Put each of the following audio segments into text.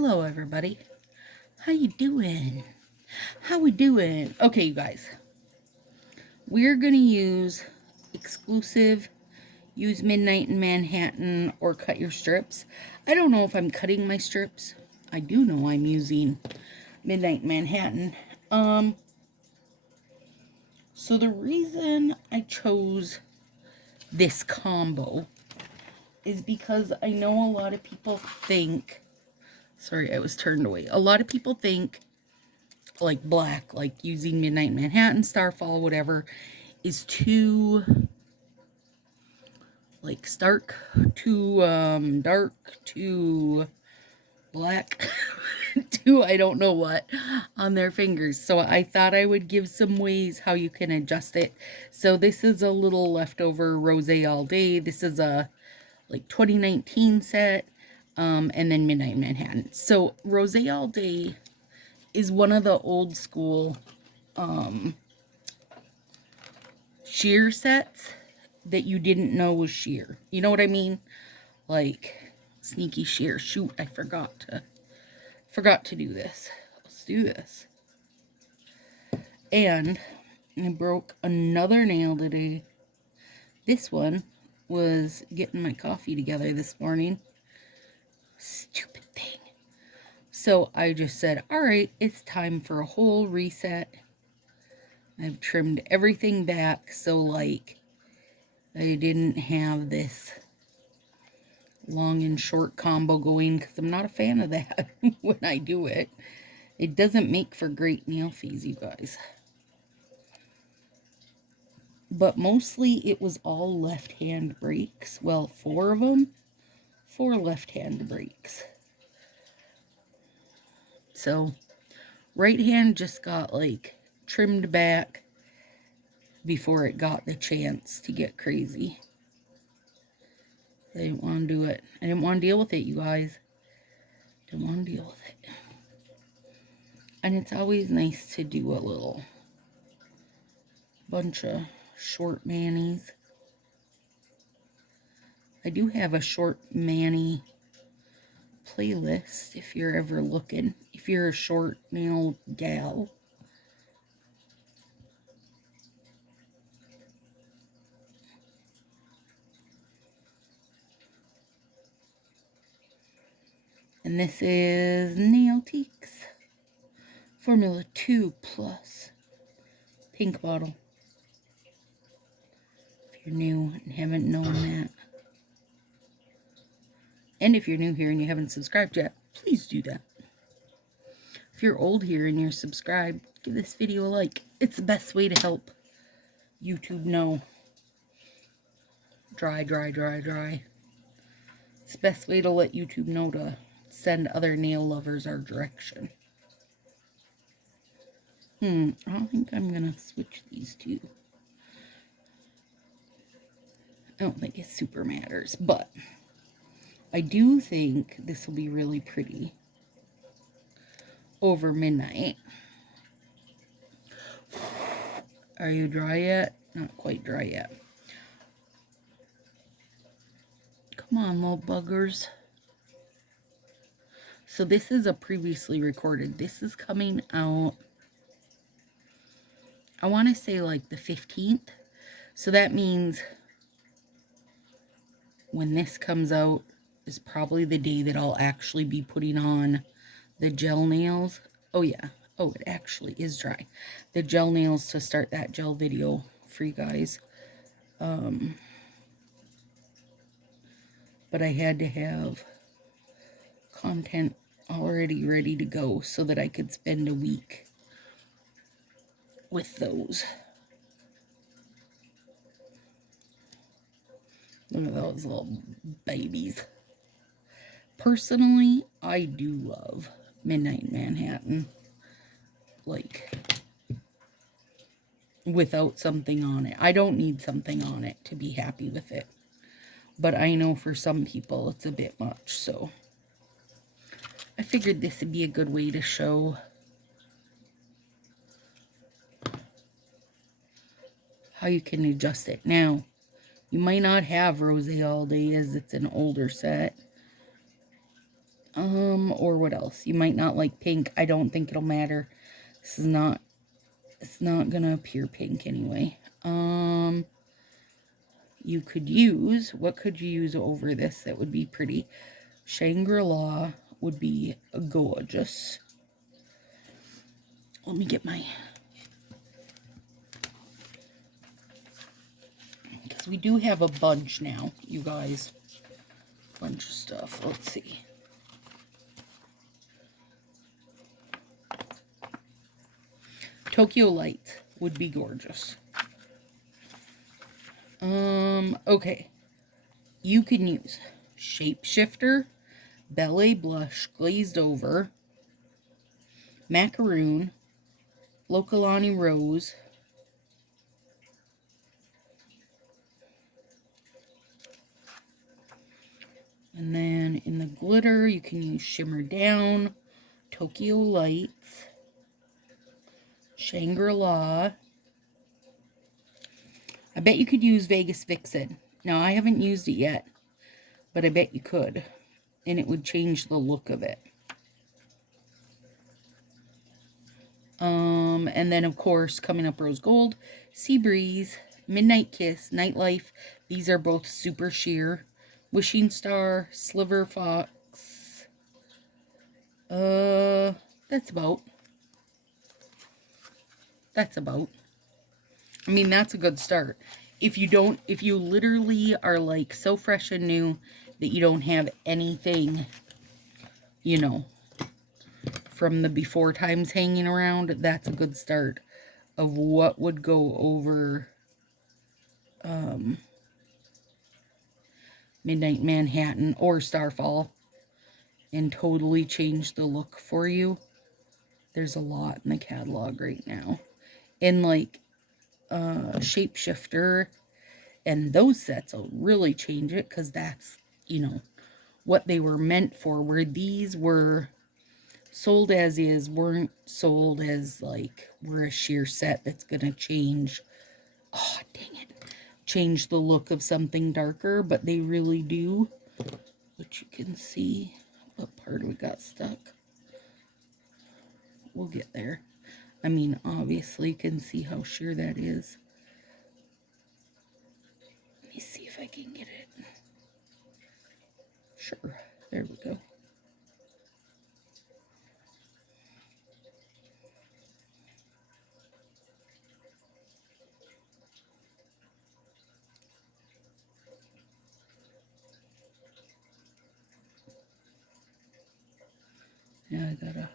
Hello, everybody. How you doing? How we doing? Okay, you guys. We're going to use exclusive, use Midnight in Manhattan, or cut your strips. I don't know if I'm cutting my strips. I do know I'm using Midnight in Manhattan. So the reason I chose this combo is because I know a lot of people think, sorry, I was turned away. A lot of people think like black, like using Midnight Manhattan, Starfall, whatever, is too like stark, too dark, too black, too I don't know what on their fingers. So I thought I would give some ways how you can adjust it. So this is a little leftover Rose All Day. This is a like 2019 set, and then Midnight Manhattan. So Rose All Day is one of the old school sheer sets that you didn't know was sheer. You know what I mean? Like sneaky sheer. Shoot, I forgot to do this. Let's do this. And I broke another nail today. This one was getting my coffee together this morning. Stupid thing. So I just said, all right, it's time for a whole reset. I've trimmed everything back so like I didn't have this long and short combo going because I'm not a fan of that when I do it. It doesn't make for great nail fees, you guys. But mostly it was all left-hand breaks. Well, 4 of them, 4 left-hand breaks. So right hand just got like trimmed back before it got the chance to get crazy. I didn't want to do it. I didn't want to deal with it, you guys. Didn't want to deal with it. And it's always nice to do a little bunch of short manis. I do have a short mani playlist if you're ever looking. If you're a short nail gal. And this is Nailtiques Formula 2 Plus pink bottle. If you're new and haven't known that. And if you're new here and you haven't subscribed yet, please do that. If you're old here and you're subscribed, give this video a like. It's the best way to help YouTube know. Dry. It's the best way to let YouTube know to send other nail lovers our direction. I don't think I'm going to switch these two. I don't think it super matters, but I do think this will be really pretty over Midnight. Are you dry yet? Not quite dry yet. Come on, little buggers. So this is a previously recorded. This is coming out, I want to say like the 15th. So that means when this comes out is probably the day that I'll actually be putting on the gel nails. Oh yeah. Oh, it actually is dry. The gel nails to start that gel video for you guys. But I had to have content already ready to go so that I could spend a week with those. Look at those little babies. Personally, I do love Midnight Manhattan. Like, without something on it. I don't need something on it to be happy with it. But I know for some people it's a bit much, so I figured this would be a good way to show how you can adjust it. Now, you might not have Rose All Day as it's an older set. Or what else? You might not like pink. I don't think it'll matter. This is not, it's not gonna appear pink anyway. You could use, what could you use over this that would be pretty? Shangri-La would be gorgeous. Let me get my, because we do have a bunch now, you guys. Bunch of stuff. Let's see. Tokyo Light would be gorgeous. Okay. You can use Shapeshifter, Ballet Blush Glazed Over, Macaroon, Lokalani Rose, and then in the glitter you can use Shimmer Down, Tokyo Lights, Shangri-La. I bet you could use Vegas Vixen. Now, I haven't used it yet, but I bet you could. And it would change the look of it. And then, of course, coming up Rose Gold, Sea Breeze, Midnight Kiss, Nightlife. These are both super sheer. Wishing Star, Sliver Fox. That's about. I mean, that's a good start. If you literally are like so fresh and new that you don't have anything, you know, from the before times hanging around, that's a good start of what would go over Midnight Manhattan or Starfall and totally change the look for you. There's a lot in the catalog right now. And like Shapeshifter and those sets will really change it, because that's, you know, what they were meant for, where these were sold as is, weren't sold as like we're a sheer set that's gonna change, oh dang it, change the look of something darker, but they really do, which you can see. What part we got stuck? We'll get there. I mean, obviously you can see how sheer that is. Let me see if I can get it. Sure, there we go. Now I gotta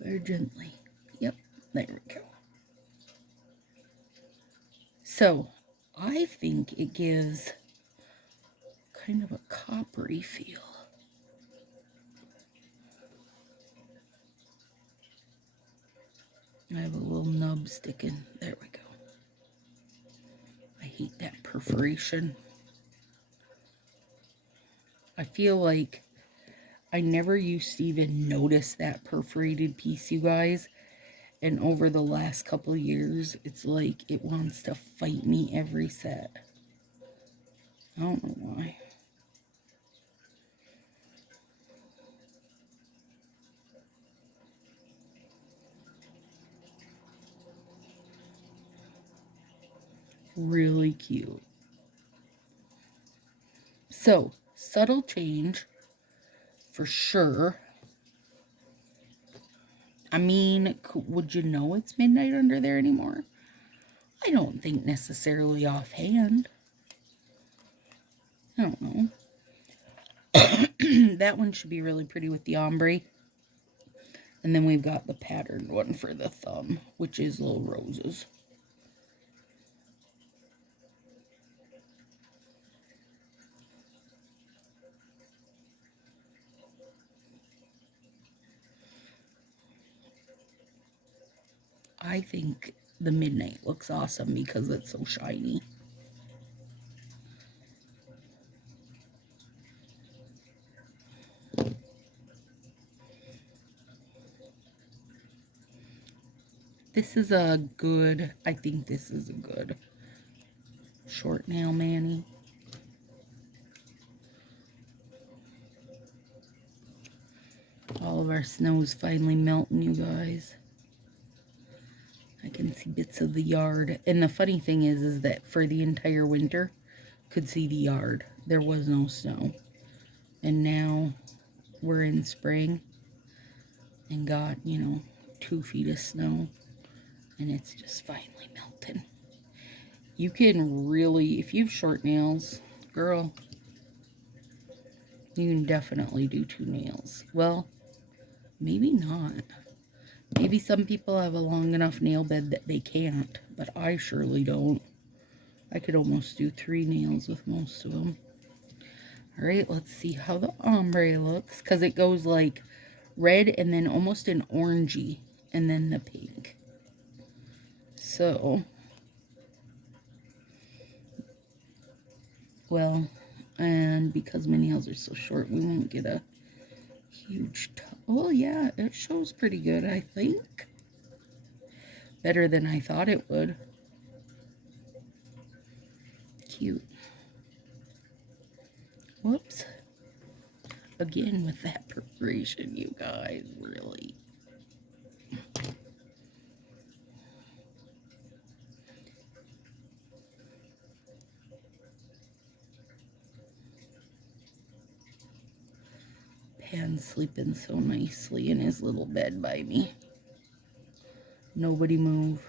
very gently. Yep, there we go. So I think it gives kind of a coppery feel. I have a little nub sticking. There we go. I hate that perforation. I feel like I never used to even notice that perforated piece, you guys. And over the last couple of years, it's like it wants to fight me every set. I don't know why. Really cute. So, subtle change for sure. I mean, would you know it's midnight under there anymore? I don't think necessarily offhand. I don't know. That one should be really pretty with the ombre. And then we've got the patterned one for the thumb, which is little roses. I think the midnight looks awesome because it's so shiny. This is a good, I think this is a good short nail mani. of our snow's finally melting, you guys. I can see bits of the yard. And the funny thing is that for the entire winter, could see the yard. There was no snow. And now we're in spring and got, 2 feet of snow. And it's just finally melting. You can really, if you have short nails, girl, you can definitely do 2 nails. Well, maybe not. Maybe some people have a long enough nail bed that they can't, but I surely don't. I could almost do 3 nails with most of them. Alright, let's see how the ombre looks, because it goes like red and then almost an orangey, and then the pink. So, well, and because my nails are so short, we won't get a huge oh yeah, it shows pretty good, I think. Better than I thought it would. Cute. Whoops. Again with that preparation, you guys, really. Pan's sleeping so nicely in his little bed by me. Nobody move.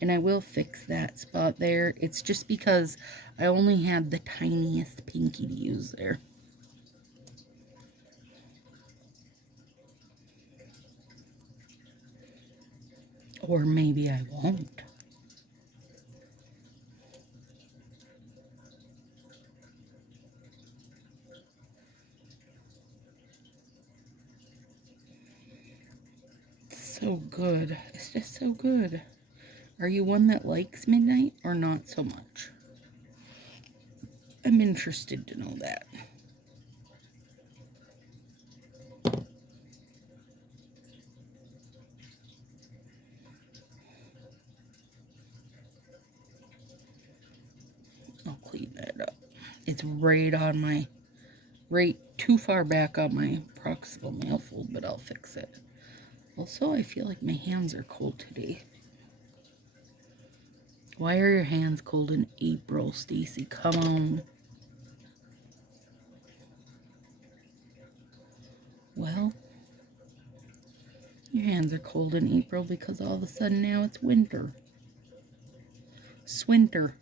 And I will fix that spot there. It's just because I only had the tiniest pinky to use there. Or maybe I won't. So good. It's just so good. Are you one that likes midnight or not so much? I'm interested to know that. I'll clean that up. It's right on my, right too far back on my proximal nail fold, but I'll fix it. Also, I feel like my hands are cold today. Why are your hands cold in April, Stacy? Come on. Well, your hands are cold in April because all of a sudden now it's winter. Swinter.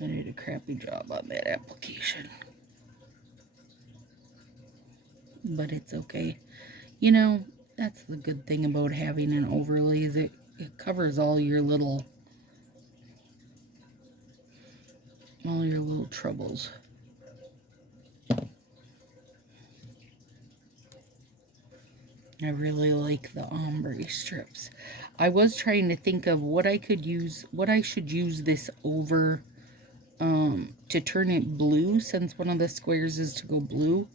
I did a crappy job on that application. But it's okay. You know, that's the good thing about having an overlay is it covers all your little troubles. I really like the ombre strips. I was trying to think of what I could use, what I should use this over to turn it blue, since one of the squares is to go blue.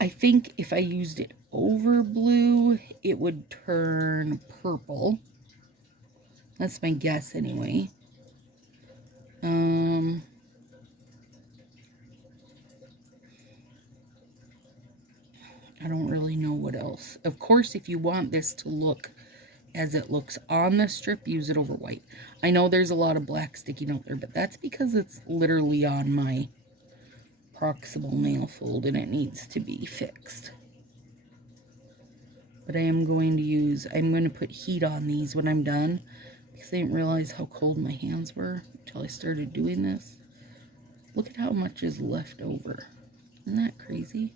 I think if I used it over blue, it would turn purple. That's my guess anyway. I don't really know what else. Of course, if you want this to look as it looks on the strip, use it over white. I know there's a lot of black sticking out there, but that's because it's literally on my proximal nail fold and it needs to be fixed. But I am going to use, I'm going to put heat on these when I'm done, because I didn't realize how cold my hands were until I started doing this. Look at how much is left over. Isn't that crazy?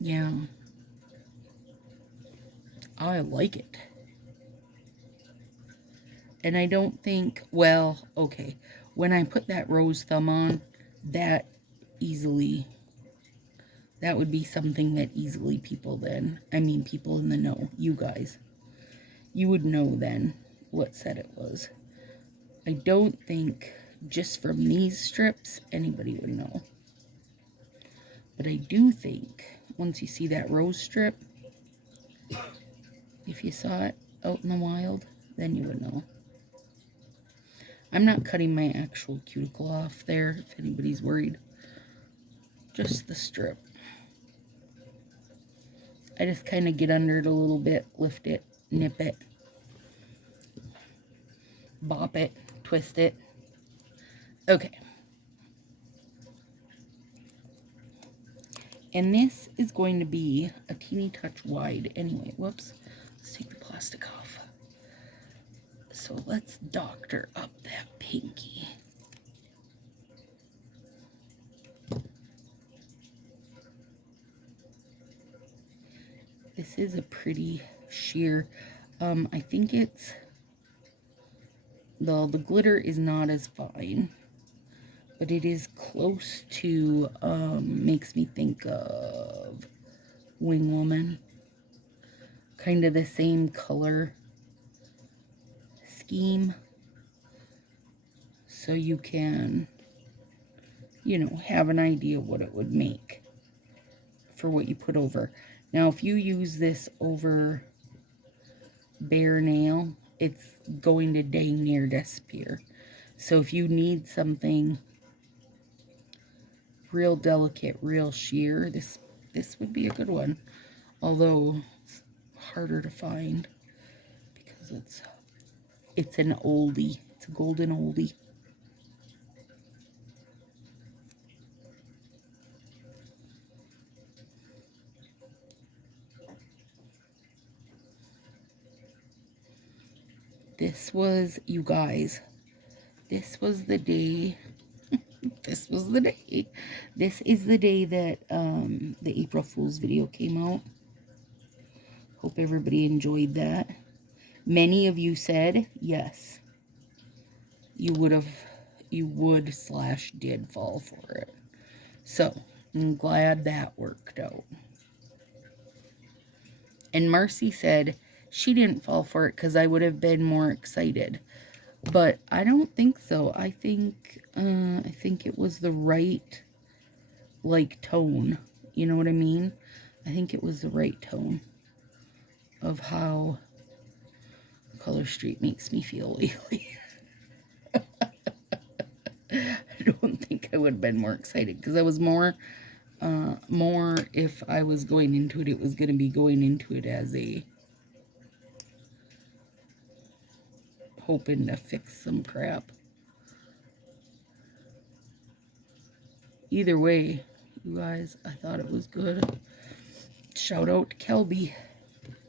Yeah. I like it. And I don't think, well, okay, when I put that rose thumb on, that would be something that easily people in the know, you guys, you would know then what set it was. I don't think just from these strips, anybody would know. But I do think, once you see that rose strip, if you saw it out in the wild, then you would know. I'm not cutting my actual cuticle off there, if anybody's worried. Just the strip. I just kind of get under it a little bit, lift it, nip it, bop it, twist it. Okay. And this is going to be a teeny touch wide anyway. Whoops. Let's take the plastic off. So let's doctor up that pinky. This is a pretty sheer. I think it's, the glitter is not as fine, but it is close to, makes me think of Wing Woman. Kind of the same color scheme. So you can, you know, have an idea what it would make for what you put over. Now, if you use this over bare nail, it's going to dang near disappear. So if you need something real delicate, real sheer, this would be a good one. Although it's harder to find because it's an oldie. It's a golden oldie. This was, you guys, this was the day, this was the day, this is the day that the April Fool's video came out. Hope everybody enjoyed that. Many of you said, yes, you would / did fall for it. So, I'm glad that worked out. And Marcy said she didn't fall for it because I would have been more excited. But I don't think so. I think it was the right, like, tone. You know what I mean? I think it was the right tone of how Color Street makes me feel lately. I don't think I would have been more excited because I was more if I was going into it, it was going to be going into it as a hoping to fix some crap. Either way, you guys, I thought it was good. Shout out to Kelby.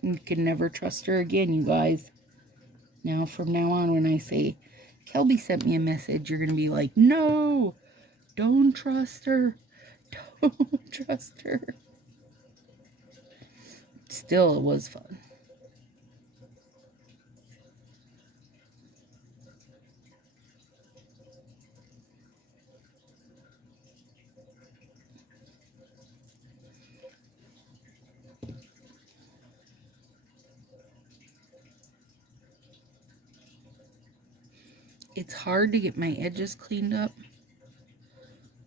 You can never trust her again, you guys. Now, from now on, when I say, Kelby sent me a message, you're going to be like, no, don't trust her. Don't trust her. Still, it was fun. It's hard to get my edges cleaned up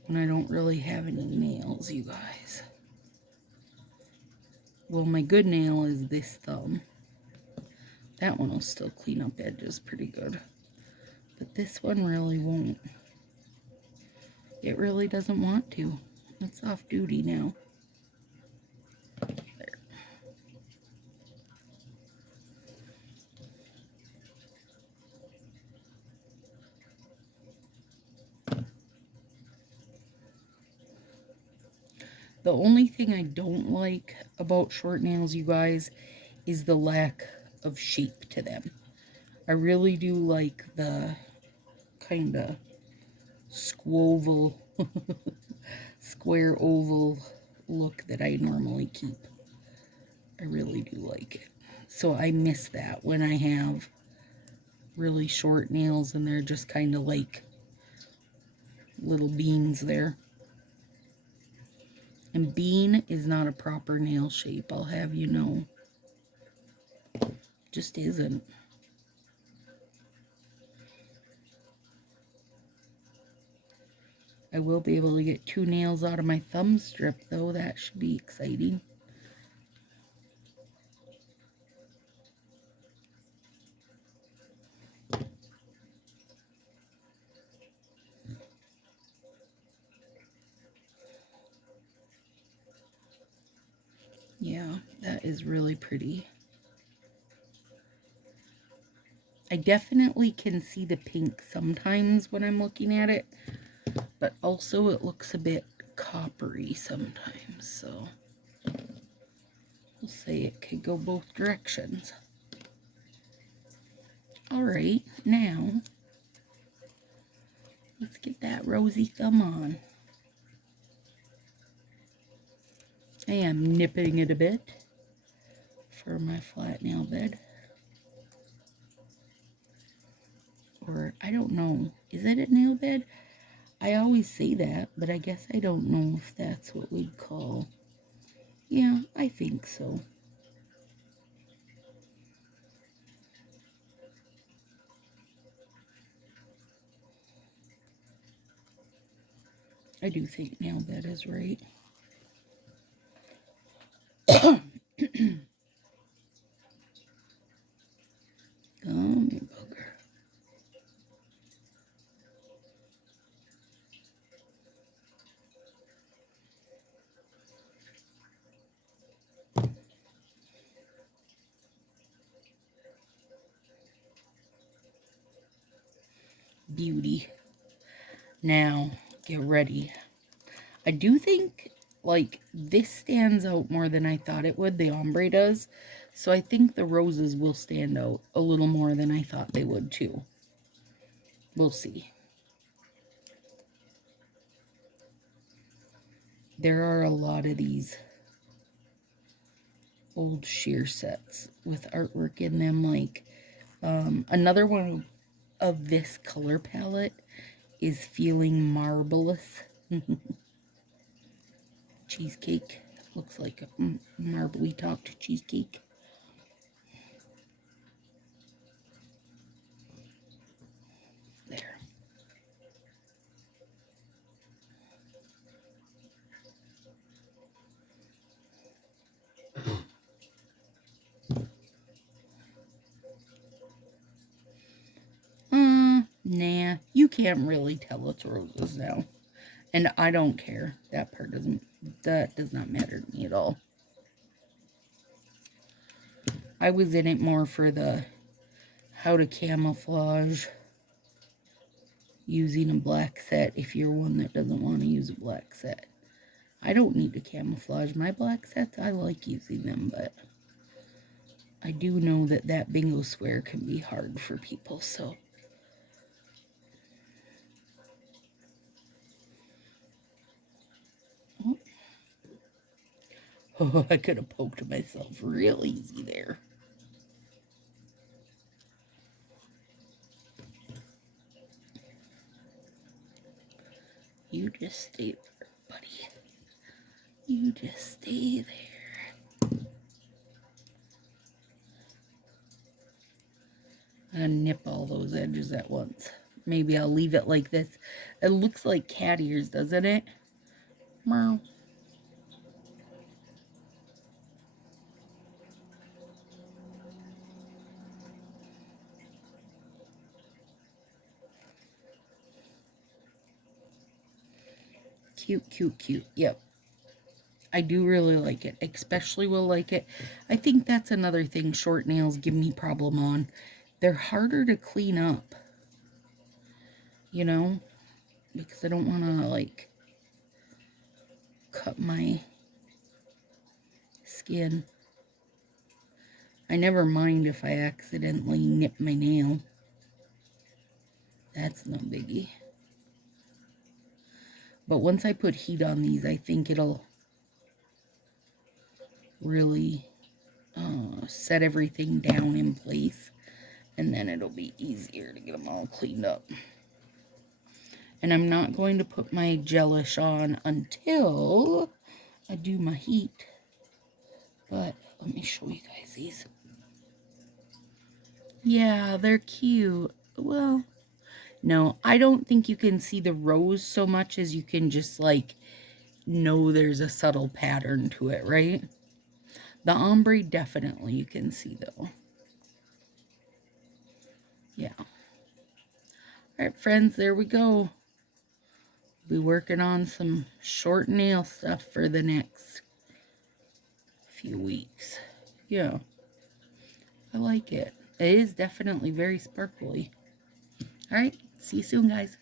when I don't really have any nails, you guys. Well, my good nail is this thumb. That one will still clean up edges pretty good. But this one really won't. It really doesn't want to. It's off duty now. There. The only thing I don't like about short nails, you guys, is the lack of shape to them. I really do like the kind of square oval look that I normally keep. I really do like it. So I miss that when I have really short nails and they're just kind of like little beans there. And bean is not a proper nail shape, I'll have you know. Just isn't. I will be able to get 2 nails out of my thumb strip, though. That should be exciting. Yeah, that is really pretty. I definitely can see the pink sometimes when I'm looking at it, but also it looks a bit coppery sometimes, so we'll say it could go both directions. All right, now let's get that rosy thumb on. I am nipping it a bit for my flat nail bed. Or, I don't know, is it a nail bed? I always say that, but I guess I don't know if that's what we'd call. Yeah, I think so. I do think nail bed is right. Gummy booger. Beauty. Now, get ready. I do think, like, this stands out more than I thought it would. The ombre does. So I think the roses will stand out a little more than I thought they would, too. We'll see. There are a lot of these old sheer sets with artwork in them. Like, another one of this color palette is Feeling Marvelous. Cheesecake. Looks like a marbly topped cheesecake. There. Nah, you can't really tell it's roses now. And I don't care. That does not matter to me at all. I was in it more for the how to camouflage using a black set if you're one that doesn't want to use a black set. I don't need to camouflage my black sets. I like using them, but I do know that that bingo square can be hard for people, so. Oh, I could have poked myself real easy there. You just stay there, buddy. You just stay there. I nip all those edges at once. Maybe I'll leave it like this. It looks like cat ears, doesn't it? Meow. Cute, cute, cute. Yep. I do really like it. Especially will like it. I think that's another thing short nails give me problem on. They're harder to clean up. You know? Because I don't want to, like, cut my skin. I never mind if I accidentally nip my nail. That's no biggie. But once I put heat on these, I think it'll really set everything down in place. And then it'll be easier to get them all cleaned up. And I'm not going to put my gelish on until I do my heat. But let me show you guys these. Yeah, they're cute. Well, No, I don't think you can see the rose so much as you can just like know there's a subtle pattern to it, right? The ombre definitely you can see though. Yeah. All right, friends, there we go. Be working on some short nail stuff for the next few weeks. Yeah. I like it. It is definitely very sparkly. All right. See you soon, guys.